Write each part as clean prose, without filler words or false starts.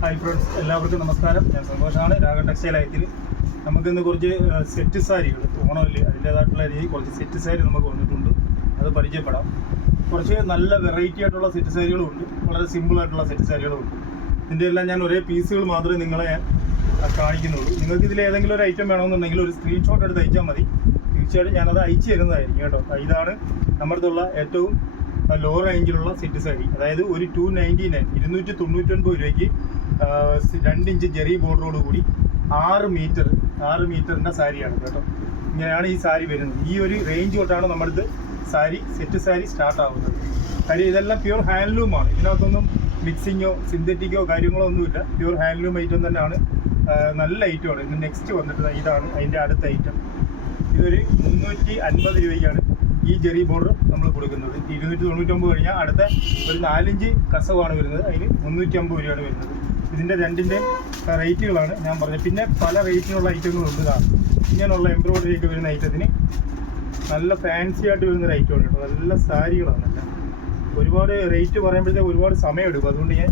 Hi friends, എല്ലാവർക്കും നമസ്കാരം. ഞാൻ സന്തോഷമാണ്. രാഗ ടെക്സ്റ്റൈൽ ആയത്തിൽ നമുക്കിന്ന് കുറച്ച് സെറ്റ് സാരികൾ ഓണമില്ലേ അതിൻ്റേതായിട്ടുള്ള രീതി കുറച്ച് സെറ്റ് സാരി നമുക്ക് വന്നിട്ടുണ്ട്. അത് പരിചയപ്പെടാം. കുറച്ച് നല്ല വെറൈറ്റി ആയിട്ടുള്ള സെറ്റ് സാരികളും ഉണ്ട്, വളരെ സിമ്പിളായിട്ടുള്ള സെറ്റ് സാരികളും ഉണ്ട്. ഇതിൻ്റെ എല്ലാം ഞാൻ ഒരേ പീസുകൾ മാത്രമേ നിങ്ങളെ കാണിക്കുന്നുള്ളൂ. നിങ്ങൾക്ക് ഇതിൽ ഏതെങ്കിലും ഒരു ഐറ്റം വേണമെന്നുണ്ടെങ്കിൽ ഒരു സ്ക്രീൻഷോട്ട് എടുത്ത് അയച്ചാൽ മതി. തീർച്ചയായിട്ടും ഞാനത് അയച്ചു തരുന്നതായിരിക്കും കേട്ടോ. ഇതാണ് നമ്മുടെ അടുത്തുള്ള ഏറ്റവും ലോ റേഞ്ചിലുള്ള സെറ്റ് സാരി. അതായത് ഒരു 299 299 രൂപയ്ക്ക് 2 ഇഞ്ച് ജെറി ബോർഡറോട് കൂടി 6 മീറ്ററിൻ്റെ സാരിയാണ് കേട്ടോ. ഇങ്ങനെയാണ് ഈ സാരി വരുന്നത്. ഈ ഒരു റേഞ്ച് തൊട്ടാണ് നമ്മുടെ സാരി സെറ്റ് സാരി സ്റ്റാർട്ട് ആവുന്നത്. കാര്യം ഇതെല്ലാം പ്യൂർ ഹാൻഡ്ലൂമാണ്. ഇതിനകത്തൊന്നും മിക്സിങ്ങോ സിന്തറ്റിക്കോ കാര്യങ്ങളോ ഒന്നുമില്ല. പ്യൂർ ഹാൻഡ്ലൂം ഐറ്റം തന്നെയാണ്. നല്ല ഐറ്റമാണ്. ഇന്ന് നെക്സ്റ്റ് വന്നിട്ട് ഇതാണ് അതിൻ്റെ അടുത്ത ഐറ്റം. ഇതൊരു 350 രൂപയ്ക്കാണ് ഈ ജെറി ബോർഡർ നമ്മൾ കൊടുക്കുന്നത്. 299 കഴിഞ്ഞാൽ അടുത്ത ഒരു 4 ഇഞ്ച് കസവാണ് വരുന്നത്. അതിന് 350 രൂപയാണ് വരുന്നത്. ഇതിൻ്റെ രണ്ടിൻ്റെയും റേറ്റുകളാണ് ഞാൻ പറഞ്ഞത്. പിന്നെ പല റേറ്റിനുള്ള ഐറ്റങ്ങളുണ്ട്. ഇങ്ങനെയുള്ള എംബ്രോയിഡറി ഒക്കെ വരുന്ന ഐറ്റത്തിന് നല്ല ഫാൻസി ആയിട്ട് വരുന്നൊരു ഐറ്റമാണ് കേട്ടോ. നല്ല സാരികളാണ് എല്ലാം. ഒരുപാട് റേറ്റ് പറയുമ്പോഴത്തേക്ക് ഒരുപാട് സമയമെടുക്കും. അതുകൊണ്ട് ഞാൻ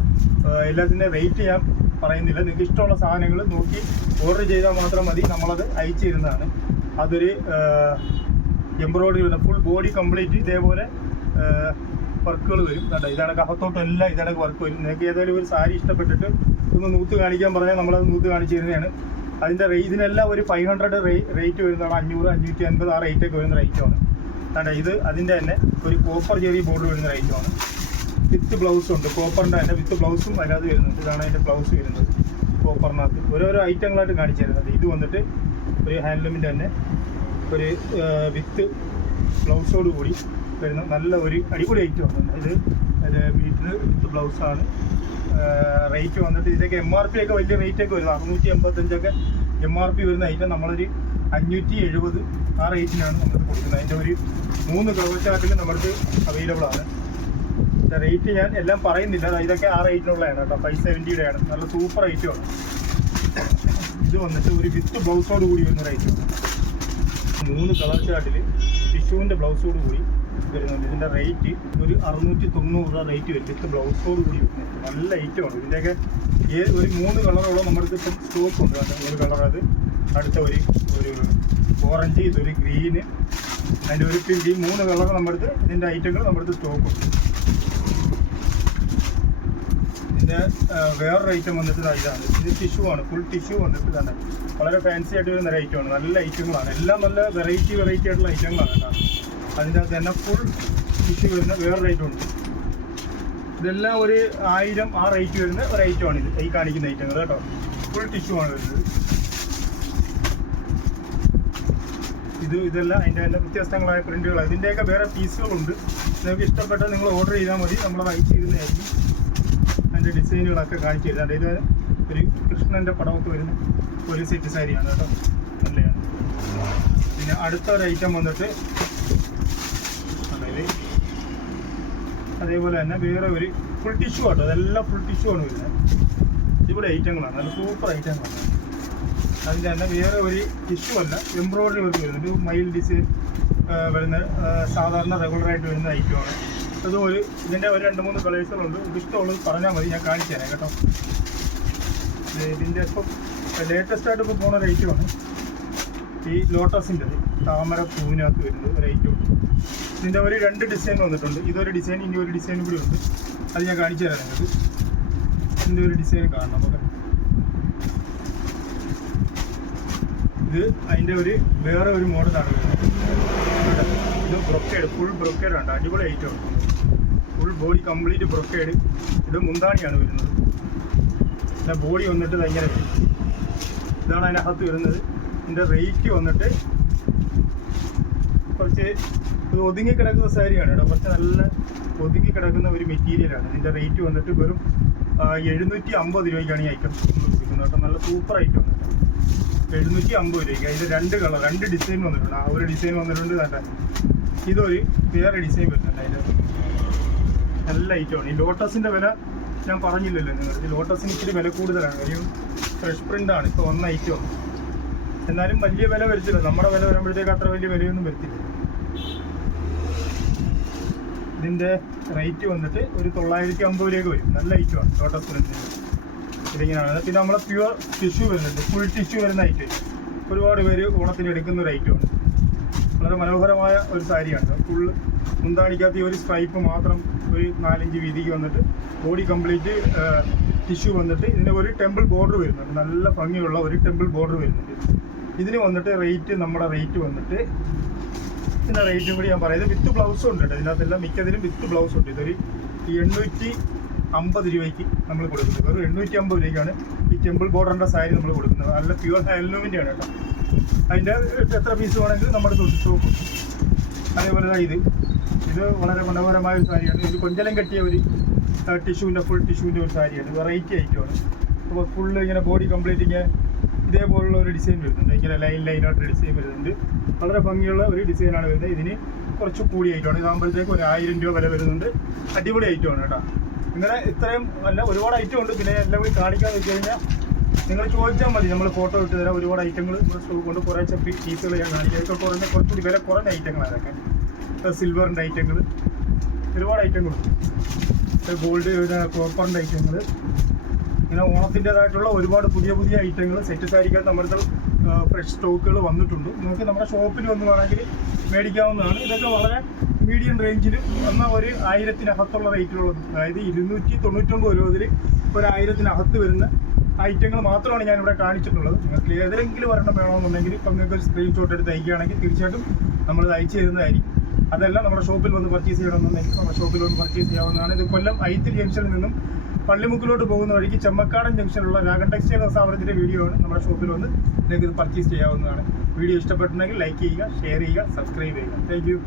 എല്ലാത്തിൻ്റെ റേറ്റ് ഞാൻ പറയുന്നില്ല. നിങ്ങൾക്ക് ഇഷ്ടമുള്ള സാധനങ്ങൾ നോക്കി ഓർഡർ ചെയ്താൽ മാത്രം മതി. നമ്മളത് അയച്ചു തരുന്നതാണ്. അതൊരു എംബ്രോയിഡറി വരുന്ന ഫുൾ ബോഡി കംപ്ലീറ്റ് ഇതേപോലെ വർക്കുകൾ വരും കേട്ടോ. ഇതാണ് കഫത്തോട്ടെല്ലാം ഇതാണ് വർക്ക് വരും. നിങ്ങൾക്ക് ഏതായാലും ഒരു സാരി ഇഷ്ടപ്പെട്ടിട്ട് ഒന്ന് നൂത്ത് കാണിക്കാൻ പറഞ്ഞാൽ നമ്മളത് നൂത്ത് കാണിച്ചു തരുന്നതാണ്. അതിൻ്റെ ഇതിനെല്ലാം ഒരു 500 റേറ്റ് വരുന്നതാണ്. 500 550 ആ റേറ്റൊക്കെ വരുന്ന റേറ്റുമാണ് കേട്ടോ. ഇത് അതിൻ്റെ തന്നെ ഒരു കോപ്പർ ജെറി ബോർഡർ വരുന്ന റേറ്റുമാണ്. വിത്ത് ബ്ലൗസും ഉണ്ട്. കോപ്പറിൻ്റെ തന്നെ വിത്ത് ബ്ലൗസും അതിനകത്ത് വരുന്നുണ്ട്. ഇതാണ് അതിൻ്റെ ബ്ലൗസ് വരുന്നത്. കോപ്പറിനകത്ത് ഓരോരോ ഐറ്റങ്ങളായിട്ട് കാണിച്ചു തരുന്നത്. ഇത് വന്നിട്ട് ഒരു ഹാൻഡ്ലൂമിൻ്റെ തന്നെ ഒരു വിത്ത് ബ്ലൗസോട് കൂടി വരുന്ന നല്ല ഒരു അടിപൊളി ഐറ്റമാണ്. ഇത് മീറ്റർ വിത്ത് ബ്ലൗസാണ്. റേറ്റ് വന്നിട്ട് ഇതിൻ്റെയൊക്കെ MRP ഒക്കെ വലിയ റേറ്റൊക്കെ വരുന്നത് 685 MRP വരുന്ന ഐറ്റം നമ്മളൊരു 570 ആ റേറ്റിനാണ് നമ്മൾ കൊടുക്കുന്നത്. അതിൻ്റെ ഒരു 3 കളർ ചാർട്ടിൽ നമ്മൾക്ക് അവൈലബിൾ ആണ്. റേറ്റ് ഞാൻ എല്ലാം പറയുന്നില്ല. ഇതൊക്കെ ആ റേറ്റിനുള്ളതാണ് കേട്ടോ. 570യുടെയാണ്. നല്ല സൂപ്പർ ഐറ്റമാണ്. ഇത് വന്നിട്ട് ഒരു വിത്ത് ബ്ലൗസോട് കൂടി വരുന്ന ഐറ്റമാണ്. 3 കളർ ചാർട്ടിൽ ടിഷ്യൂവിൻ്റെ ബ്ലൗസോട് കൂടി വരുന്നുണ്ട്. ഇതിൻ്റെ റേറ്റ് ഒരു 690 റേറ്റ് വരും. വിത്ത് ബ്ലൗസോട് കൂടി വരുന്നത് നല്ല ഐറ്റമാണ്. ഇതിൻ്റെയൊക്കെ ഒരു 3 കളറുള്ള നമ്മുടെ അടുത്ത് ഇപ്പം സ്റ്റോക്ക് ഉണ്ട്. ഒരു കളർ അത് അടുത്ത ഒരു ഓറഞ്ച്, ഇതൊരു ഗ്രീന്, അതിൻ്റെ ഒരു പിങ്ക്. ഈ 3 കളർ നമ്മുടെ അടുത്ത് ഇതിൻ്റെ ഐറ്റങ്ങൾ നമ്മുടെ അടുത്ത് സ്റ്റോക്കുണ്ട്. ഇതിൻ്റെ വേറൊരു ഐറ്റം വന്നിട്ട് ഇതാണ്. ഇത് ടിഷ്യൂ ആണ്. ഫുൾ ടിഷ്യൂ വന്നിട്ട് തന്നെ വളരെ ഫാൻസി ആയിട്ട് വരുന്ന ഒരു ഐറ്റമാണ്. നല്ല ഐറ്റങ്ങളാണ്. എല്ലാം നല്ല വെറൈറ്റി ആയിട്ടുള്ള ഐറ്റങ്ങളാണ് കേട്ടോ. അതിൻ്റെ അകത്ത് തന്നെ ഫുൾ ടിഷ്യൂ വരുന്ന വേറൊരു ഐറ്റം ഉണ്ട്. ഇതെല്ലാം ഒരു 1000 ആ റേറ്റ് വരുന്ന ഒരു ഐറ്റമാണ് ഇത്. ഈ കാണിക്കുന്ന ഐറ്റങ്ങൾ കേട്ടോ. ഫുൾ ടിഷ്യൂ ആണ് വരുന്നത്. ഇതെല്ലാം അതിൻ്റെ തന്നെ വ്യത്യസ്തങ്ങളായ പ്രിൻറ്റുകളാണ്. ഇതിൻ്റെയൊക്കെ വേറെ പീസുകളുണ്ട്. നിങ്ങൾക്ക് ഇഷ്ടപ്പെട്ടാൽ നിങ്ങൾ ഓർഡർ ചെയ്താൽ മതി. നമ്മളത് അയച്ചു തരുന്നതായിരിക്കും. അതിൻ്റെ ഡിസൈനുകളൊക്കെ കാണിച്ചു തരുന്നുണ്ട്. ഇത് ഒരു കൃഷ്ണൻ്റെ പടമൊക്കെ വരുന്ന ഒരു സെറ്റ് സാരിയാണ് കേട്ടോ. നല്ലതാണ്. പിന്നെ അടുത്ത ഒരു ഐറ്റം വന്നിട്ട് അതായത് അതേപോലെ തന്നെ വേറെ ഒരു ഫുൾ ടിഷ്യൂ ആട്ടോ. അതെല്ലാം ഫുൾ ടിഷ്യൂ ആണ് വരുന്നത്. ഇവിടെ ഐറ്റങ്ങളാണ്. നല്ല സൂപ്പർ ഐറ്റങ്ങളാണ്. അതിൻ്റെ തന്നെ വേറെ ഒരു ടിഷ്യൂ അല്ല, എംബ്രോയിഡറി വർക്ക് വരുന്നുണ്ട്. മയിൽ ഡിസൈൻ വരുന്ന സാധാരണ റെഗുലറായിട്ട് വരുന്ന ഐറ്റമാണ്. അതുപോലെ ഇതിൻ്റെ ഒരു 2-3 കളേഴ്സുകളുണ്ട്. ഇഷ്ടമുള്ളത് പറഞ്ഞാൽ മതി, ഞാൻ കാണിച്ചു തരാം കേട്ടോ. ഇതിൻ്റെ ഇപ്പം ലേറ്റസ്റ്റായിട്ട് ഇപ്പോൾ പോകുന്ന ഒരു ഐറ്റമാണ് ഈ ലോട്ടസിൻ്റെ താമര പൂവിനകത്ത് വരുന്നത് ഒരു ഐറ്റമുണ്ട്. ഇതിൻ്റെ ഒരു 2 ഡിസൈൻ വന്നിട്ടുണ്ട്. ഇതൊരു ഡിസൈൻ, ഇനി ഒരു ഡിസൈൻ കൂടി ഉണ്ട്. അത് ഞാൻ കാണിച്ചു തരാം നിങ്ങൾക്ക്. ഇതിൻ്റെ ഒരു ഡിസൈൻ കാണണം. അപ്പോൾ ഇത് അതിൻ്റെ വേറെ ഒരു മോഡലാണ് വരുന്നത്. ഇത് ബ്രൊക്കേഡ്, ഫുൾ ബ്രൊക്കേഡാണ്. അടിപൊളി ഐറ്റമാണ്. Full body complete brocade. ഇത് മുന്താണിയാണ് വരുന്നത്. പിന്നെ ബോഡി വന്നിട്ട് ഭയങ്കര ഇതാണ് അതിനകത്ത് വരുന്നത്. ഇതിൻ്റെ റേറ്റ് വന്നിട്ട് കുറച്ച് ഒതുങ്ങിക്കിടക്കുന്ന സാരിയാണ് കേട്ടോ. കുറച്ച് നല്ല ഒതുങ്ങിക്കിടക്കുന്ന ഒരു മെറ്റീരിയലാണ്. ഇതിൻ്റെ റേറ്റ് വന്നിട്ട് വെറും 750 രൂപയ്ക്കാണ് ഈ ഐറ്റം നമ്മൾ കൊടുക്കുന്നത് കേട്ടോ. നല്ല സൂപ്പർ ഐറ്റം ആണ് കേട്ടോ. 750 രൂപയ്ക്ക്. അതിൻ്റെ 2 കളർ 2 ഡിസൈൻ വന്നിട്ടുണ്ട്. ആ ഒരു ഡിസൈൻ വന്നിട്ടുണ്ട് തന്നെ. ഇതൊരു വേറെ ഡിസൈൻ വരുന്നുണ്ട്. അതിൻ്റെ നല്ല ഐറ്റമാണ്. ഈ ലോട്ടസിൻ്റെ വില ഞാൻ പറഞ്ഞില്ലല്ലോ നിങ്ങൾ. ഈ ലോട്ടസിന് ഇച്ചിരി വില കൂടുതലാണ്. ഒരു ഫ്രഷ് പ്രിൻ്റാണ്. ഇപ്പോൾ വന്ന ഐറ്റമാണ്. എന്നാലും വലിയ വില വരത്തില്ല. നമ്മുടെ വില വരുമ്പോഴത്തേക്ക് അത്ര വലിയ വിലയൊന്നും വരത്തില്ല. ഇതിൻ്റെ റേറ്റ് വന്നിട്ട് ഒരു 950 രൂപയ്ക്ക് വരും. നല്ല ഐറ്റമാണ് ലോട്ടസ് പ്രിൻ്റിൻ്റെ. ഇതിങ്ങനെയാണ്. പിന്നെ നമ്മളെ പ്യുവർ ടിഷ്യൂ വരുന്നുണ്ട്, ഫുൾ ടിഷ്യൂ വരുന്ന ഐറ്റം. ഒരുപാട് പേര് ഓണത്തിന് എടുക്കുന്ന ഒരു ഐറ്റമാണ്. വളരെ മനോഹരമായ ഒരു സാരിയാണ്. ഫുള്ള് മുന്താണിക്കകത്ത് ഒരു സ്ട്രൈപ്പ് മാത്രം ഒരു 4-5 വീതിക്ക് വന്നിട്ട് ബോഡി കംപ്ലീറ്റ് ടിഷ്യൂ വന്നിട്ട് ഇതിന് ഒരു ടെമ്പിൾ ബോർഡർ വരുന്നുണ്ട്. നല്ല ഭംഗിയുള്ള ഒരു ടെമ്പിൾ ബോർഡർ വരുന്നുണ്ട്. ഇതിന് വന്നിട്ട് നമ്മുടെ റേറ്റ് വന്നിട്ട് ഇതിൻ്റെ റേറ്റും കൂടി ഞാൻ പറയുന്നത് വിത്ത് ബ്ലൗസും ഉണ്ട് കേട്ടോ. ഇതിനകത്തെല്ലാം മിക്കതിലും വിത്ത് ബ്ലൗസ് ഉണ്ട്. ഇതൊരു 850 രൂപയ്ക്ക് നമ്മൾ കൊടുക്കുന്നത്. വെറും 850 രൂപയ്ക്കാണ് ഈ ടെമ്പിൾ ബോർഡറിൻ്റെ സാരി നമ്മൾ കൊടുക്കുന്നത്. നല്ല പ്യുവർ ഹാൻഡ്ലൂമിൻ്റെ ആണ് കേട്ടോ. അതിൻ്റെ എത്ര പീസ് വേണമെങ്കിലും നമ്മുടെ സ്റ്റോക്ക്. അതേപോലെ ഇത് വളരെ മനോഹരമായ ഒരു സാരിയാണ്. ഇത് കൊഞ്ചലം കെട്ടിയ ഒരു ഫുൾ ടിഷ്യൂവിൻ്റെ ഒരു സാരിയാണ്. വെറൈറ്റി ഐറ്റമാണ്. അപ്പോൾ ഫുള്ള് ഇങ്ങനെ ബോഡി കംപ്ലീറ്റ് ഇങ്ങനെ ഇതേപോലുള്ള ഒരു ഡിസൈൻ വരുന്നുണ്ട്. ഇങ്ങനെ ലൈനായിട്ടൊരു ഡിസൈൻ വരുന്നുണ്ട്. വളരെ ഭംഗിയുള്ള ഒരു ഡിസൈനാണ് വരുന്നത്. ഇതിന് കുറച്ച് കൂടിയ ഐറ്റമാണ്. ഇതാകുമ്പോഴത്തേക്ക് ഒരു 1000 രൂപ വരെ വരുന്നുണ്ട്. അടിപൊളി ഐറ്റമാണ് കേട്ടോ. ഇങ്ങനെ ഇത്രയും അല്ല, ഒരുപാട് ഐറ്റം ഉണ്ട്. പിന്നെ എല്ലാം കൂടി കാണിക്കാമെന്ന് വെച്ച് കഴിഞ്ഞാൽ നിങ്ങൾ ചോദിച്ചാൽ മതി, നമ്മൾ ഫോട്ടോ ഇട്ട് തരാം. ഒരുപാട് ഐറ്റങ്ങൾ നമ്മൾ സ്റ്റോക്ക് കൊണ്ട് കുറേ പീസുകൾ ഞാൻ കാണിക്കാം. ഇതൊക്കെ കുറച്ചുകൂടി വില കുറഞ്ഞ ഐറ്റങ്ങളാണ് അതൊക്കെ. സിൽവറിൻ്റെ ഐറ്റങ്ങൾ, ഒരുപാട് ഐറ്റങ്ങളുണ്ട്. ഗോൾഡ്, കോപ്പറിൻ്റെ ഐറ്റങ്ങൾ, ഇങ്ങനെ ഓണത്തിൻ്റെതായിട്ടുള്ള ഒരുപാട് പുതിയ ഐറ്റങ്ങൾ സെറ്റ് സാരിക്കകത്ത് നമ്മുടെ ഫ്രഷ് സ്റ്റോക്കുകൾ വന്നിട്ടുണ്ട്. നിങ്ങൾക്ക് നമ്മുടെ ഷോപ്പിൽ വന്ന് വേണമെങ്കിൽ മേടിക്കാവുന്നതാണ്. ഇതൊക്കെ വളരെ മീഡിയം റേഞ്ചിൽ എന്നാൽ ഒരു 1000-നകത്തുള്ള റേറ്റിലുള്ളത്. അതായത് 299 രൂപയിൽ ഒരു 1000-നകത്ത് വരുന്ന ഐറ്റങ്ങൾ മാത്രമാണ് ഞാനിവിടെ കാണിച്ചിട്ടുള്ളത്. നിങ്ങൾക്ക് ഏതെങ്കിലും ഒരെണ്ണം വേണമെന്നുണ്ടെങ്കിൽ ഇപ്പം നിങ്ങൾക്ക് സ്ക്രീൻഷോട്ട് എടുത്ത് അയക്കുകയാണെങ്കിൽ തീർച്ചയായിട്ടും നമ്മളത് അയച്ചു തരുന്നതായിരിക്കും. അതെല്ലാം നമ്മുടെ ഷോപ്പിൽ വന്ന് പർച്ചേസ് ചെയ്യണമെന്നുണ്ടെങ്കിൽ നമ്മുടെ ഷോപ്പിൽ വന്ന് പർച്ചേസ് ചെയ്യാവുന്നതാണ്. ഇത് കൊല്ലം ഐത്തിൽ ജംഗ്ഷനിൽ നിന്നും പള്ളിമുക്കിലോട്ട് പോകുന്ന വഴിക്ക് ചെമ്മക്കാടൻ ജംഗ്ഷനിലുള്ള രാഗൻ ടെക്സ്റ്റൈൽ സ്ഥാപനത്തിൻ്റെ വീഡിയോ ആണ്. നമ്മുടെ ഷോപ്പിൽ വന്ന് നിങ്ങൾക്ക് ഇത് പർച്ചേസ് ചെയ്യാവുന്നതാണ്. വീഡിയോ ഇഷ്ടപ്പെട്ടിട്ടുണ്ടെങ്കിൽ ലൈക്ക് ചെയ്യുക, ഷെയർ ചെയ്യുക, സബ്സ്ക്രൈബ് ചെയ്യുക. Thank you.